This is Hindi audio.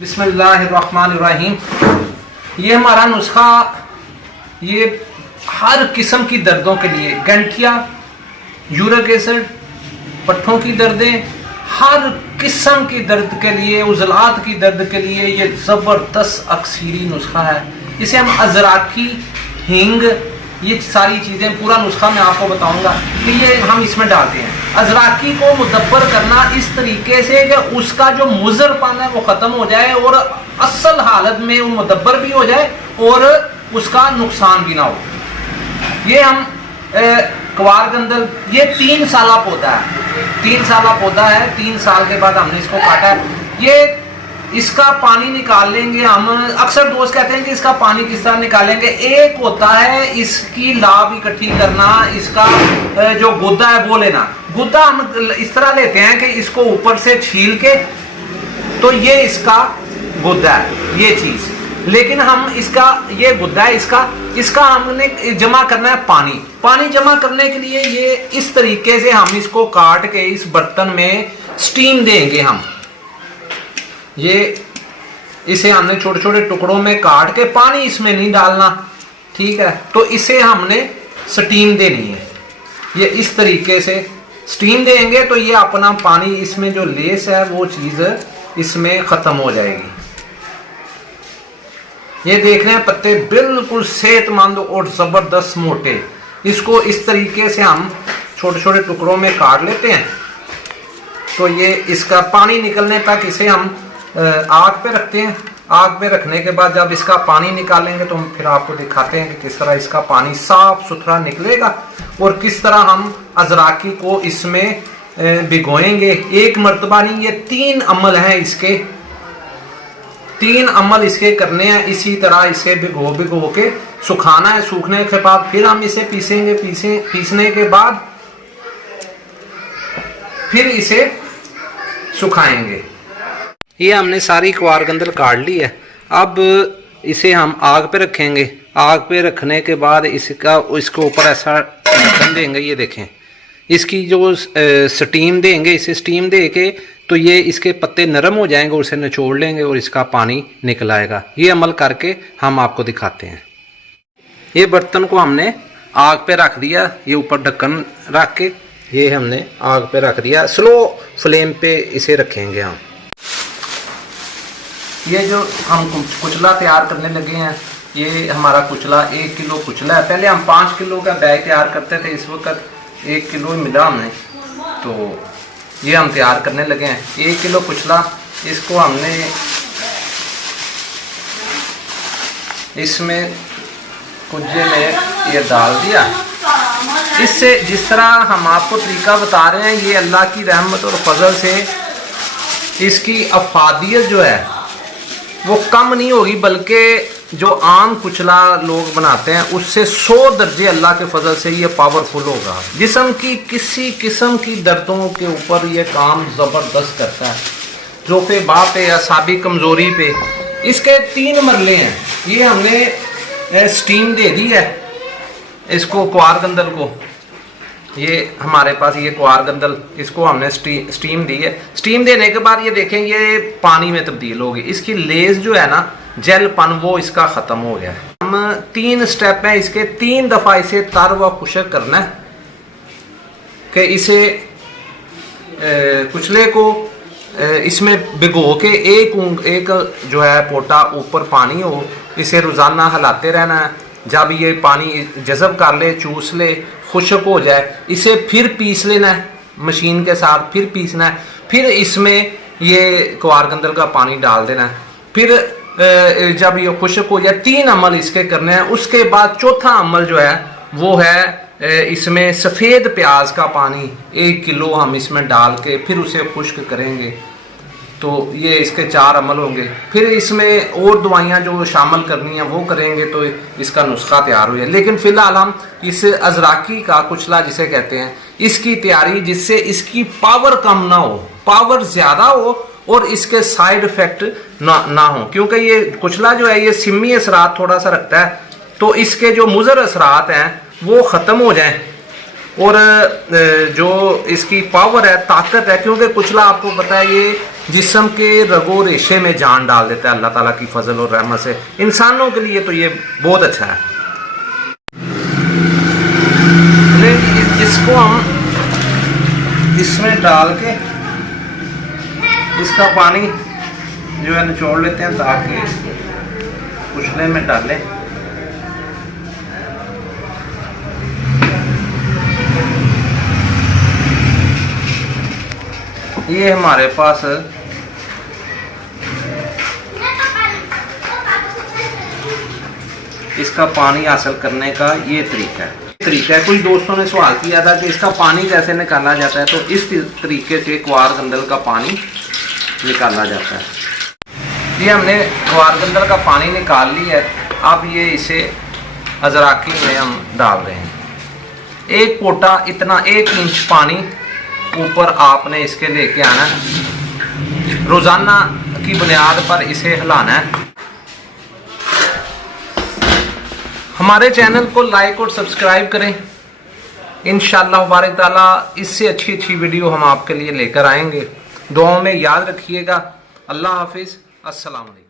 बिस्मिल्लाहिर्रहमानिर्रहीम। ये हमारा नुस्खा ये हर किस्म की दर्दों के लिए, गंठिया, यूरिक एसिड, पट्ठों की दर्दें, हर किस्म की दर्द के लिए, उजलात की दर्द के लिए ये ज़बरदस्त अक्सीरी नुस्खा है। इसे हम अजराकी, हींग, ये सारी चीज़ें, पूरा नुस्खा मैं आपको बताऊंगा कि ये हम इसमें डालते हैं। अजराकी को मुदब्बर करना इस तरीके से कि उसका जो मुज़रपन है वो ख़त्म हो जाए और असल हालत में वो मुदब्बर भी हो जाए और उसका नुकसान भी ना हो। ये हम कवारगंदल, ये 3 साला पौधा है, 3 साला पौधा है। 3 साल के बाद हमने इसको काटा है। ये इसका पानी निकाल लेंगे हम। अक्सर दोस्त कहते हैं कि इसका पानी किस तरह निकालेंगे। एक होता है इसकी लाभ इकट्ठी करना, इसका जो गुद्दा है वो लेना। गुद्दा हम इस तरह लेते हैं कि इसको ऊपर से छील के, तो ये इसका गुद्दा है, ये चीज। लेकिन हम इसका, ये गुद्दा है इसका हमने जमा करना है पानी। पानी जमा करने के लिए ये इस तरीके से हम इसको काट के इस बर्तन में स्टीम देंगे हम। ये इसे हमने छोटे छोटे टुकड़ों में काट के, पानी इसमें नहीं डालना, ठीक है। तो इसे हमने स्टीम देनी है। ये इस तरीके से स्टीम देंगे तो ये अपना पानी, इसमें जो लेस है वो चीज इसमें खत्म हो जाएगी। ये देख रहे हैं पत्ते बिल्कुल सेहतमंद और जबरदस्त मोटे। इसको इस तरीके से हम छोटे छोटे टुकड़ों में काट लेते हैं। तो ये इसका पानी निकलने तक इसे हम आग पे रखते हैं। आग पे रखने के बाद जब इसका पानी निकालेंगे तो हम फिर आपको दिखाते हैं कि किस तरह इसका पानी साफ सुथरा निकलेगा और किस तरह हम अजराकी को इसमें भिगोएंगे। एक मर्तबा नहीं, ये 3 अमल हैं इसके, 3 अमल इसके करने हैं। इसी तरह इसे भिगो के सुखाना है। सूखने के बाद फिर हम इसे पीसेंगे। पीसने के बाद फिर इसे सुखाएंगे। ये हमने सारी कवारगंदल काट ली है। अब इसे हम आग पे रखेंगे। आग पे रखने के बाद इसके ऊपर ऐसा ढक्कन देंगे। ये देखें, इसकी जो स्टीम देंगे, इसे स्टीम दे के तो ये इसके पत्ते नरम हो जाएंगे और उसे निचोड़ लेंगे और इसका पानी निकल आएगा। ये अमल करके हम आपको दिखाते हैं। ये बर्तन को हमने आग पे रख दिया। ये ऊपर ढक्कन रख के ये हमने आग पे रख दिया। स्लो फ्लेम पे इसे रखेंगे हम। ये जो हम कुचला तैयार करने लगे हैं, ये हमारा कुचला 1 किलो कुचला है। पहले हम 5 किलो का बैग तैयार करते थे, इस वक्त 1 किलो मिला हमें, तो ये हम तैयार करने लगे हैं। 1 किलो कुचला, इसको हमने इसमें कुजे में ये डाल दिया। इससे जिस तरह हम आपको तरीका बता रहे हैं, ये अल्लाह की रहमत और फजल से इसकी अफादियत जो है वो कम नहीं होगी, बल्कि जो आम कुचला लोग बनाते हैं उससे 100 दर्जे अल्लाह के फजल से ये पावरफुल होगा। जिस्म की किसी किस्म की दर्दों के ऊपर ये काम ज़बरदस्त करता है। जोफे बाप पे, असाबी कमज़ोरी पे। इसके 3 मरले हैं। ये हमने स्टीम दे दी है इसको, कवारगंदल को। ये हमारे पास ये कवारगंदल, इसको हमने स्टीम दी है। स्टीम देने के बाद ये देखें, ये पानी में तब्दील होगी। इसकी लेस जो है ना, जेलपन, वो इसका ख़त्म हो गया है। हम 3 स्टेप हैं इसके। 3 दफ़ा इसे तर व खुशक करना है कि इसे कुचले को इसमें भिगो के एक जो है पोटा ऊपर पानी हो, इसे रोज़ाना हिलाते रहना है। जब ये पानी जज़ब कर ले, चूस ले, खुशक हो जाए, इसे फिर पीस लेना है मशीन के साथ। फिर पीसना है, फिर इसमें ये कवारगंदल का पानी डाल देना है। फिर जब ये खुशक हो जाए, 3 अमल इसके करने हैं। उसके बाद चौथा अमल जो है वो है इसमें सफ़ेद प्याज का पानी 1 किलो हम इसमें डाल के फिर उसे खुश्क करेंगे। तो ये इसके 4 अमल होंगे। फिर इसमें और दवाइयाँ जो शामिल करनी है वो करेंगे तो इसका नुस्खा तैयार हो जाए। लेकिन फ़िलहाल हम इस अजराकी का कुचला जिसे कहते हैं, इसकी तैयारी, जिससे इसकी पावर कम ना हो, पावर ज़्यादा हो और इसके साइड इफ़ेक्ट ना हो। क्योंकि ये कुचला जो है ये सिमी असरात थोड़ा सा रखता है, तो इसके जो मुज़र असरात हैं वो ख़त्म हो जाएँ और जो इसकी पावर है, ताकत है। क्योंकि कुचला आपको पता है ये जिस्म के रगो रेशे में जान डाल देता है अल्लाह ताला की फजल और रहमत से। इंसानों के लिए तो ये बहुत अच्छा है। इसको हम इसमें डाल के इसका पानी जो है निचोड़ लेते हैं ताकि उछले में डालें। ये हमारे पास इसका पानी हासिल करने का ये तरीका है। कुछ दोस्तों ने सवाल किया था कि इसका पानी कैसे निकाला जाता है, तो इस तरीके से क्वार गंदल का पानी निकाला जाता है। ये हमने क्वार गंदल का पानी निकाल लिया है। अब ये इसे अजराकी में हम डाल रहे हैं। एक पोटा इतना 1 इंच पानी ऊपर आपने इसके लेके आना है। रोज़ाना की बुनियाद पर इसे हिलाना है। हमारे चैनल को लाइक और सब्सक्राइब करें। इंशाअल्लाह बारिक ताला इससे अच्छी वीडियो हम आपके लिए लेकर आएंगे। दुआओं में याद रखिएगा। अल्लाह हाफिज़। अस्सलाम वालेकुम।